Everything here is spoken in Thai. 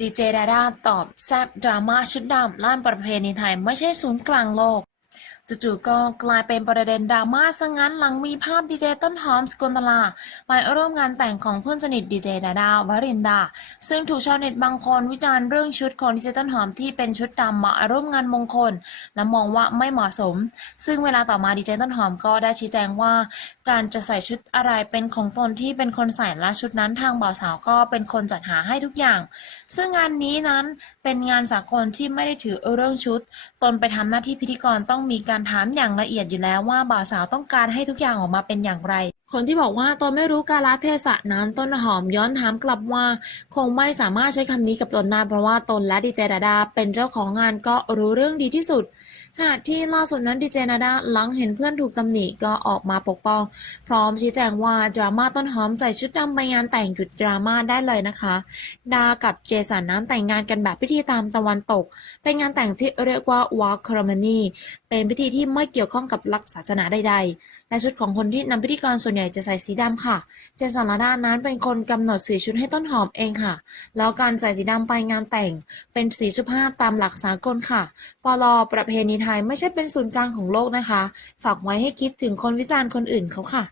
ดีเจดาดาตอบแซบดราม่าชุดดำ ล้านประเพณีไทย ไม่ใช่ศูนย์กลางโลก จู่ๆก็กลายเป็นประเด็นดราม่าซะงั้นหลังมีภาพดีเจต้นหอมสกลตลาไปร่วมงานแต่งของเพื่อนสนิทดีเจดาดาวรินดา ซึ่งถูกชาวเน็ตบางคนวิจารณ์เรื่องชุดของดีเจต้นหอมที่เป็นชุดดำมาร่วมงานมงคล และมองว่าไม่เหมาะสม ซึ่งเวลาต่อมาดีเจต้นหอมก็ได้ชี้แจงว่า การจะใส่ชุดอะไรเป็นของตนที่เป็นคนใส่และชุดนั้นทางบ่าวสาวก็เป็นคนจัดหาให้ทุกอย่าง ซึ่งงานนี้นั้นเป็นงานสากลที่ไม่ได้ถือเรื่องชุด ตนไปทำหน้าที่พิธีกรต้องมีการการถามอย่างละเอียดอยู่แล้วว่าบ่าวสาวต้องการให้ทุกอย่างออกมาเป็นอย่างไร คนที่บอกว่าตนไม่รู้กาลเทศะนั้นต้นหอมย้อนถามกลับว่า คงไม่สามารถใช้คำนี้กับตนได้เพราะว่าตนและดีเจดาดาเป็นเจ้าของงานก็รู้เรื่องดีที่สุดขณะที่ล่าสุดนั้นดีเจนาดาหลังเห็นเพื่อนถูกตำหนิก็ออกมาปกป้อง พร้อมชี้แจงว่าดราม่าต้นหอมใส่ชุดดำไปงานแต่งหยุดดราม่าได้เลยนะคะ ดากับเจสันนั้นแต่งงานกันแบบพิธีตามตะวันตก เป็นงานแต่งที่เรียกว่าวาครมนีเป็นพิธีที่ไม่เกี่ยวข้องกับหลักศาสนาใดๆและชุดของคนที่นำพิธีกรส่วนใหญ่จะใส่สีดำค่ะ เจสันลาดานั้นเป็นคนกำหนดสีชุดให้ต้นหอมเองค่ะ แล้วการใส่สีดำไปงานแต่ง เป็นสีสุภาพตามหลักสากลค่ะปลอประเพณีไทยไม่ใช่เป็นศูนย์กลางของโลกนะคะ ฝากไว้ให้คิดถึงคนวิจารณ์คนอื่นเขาค่ะ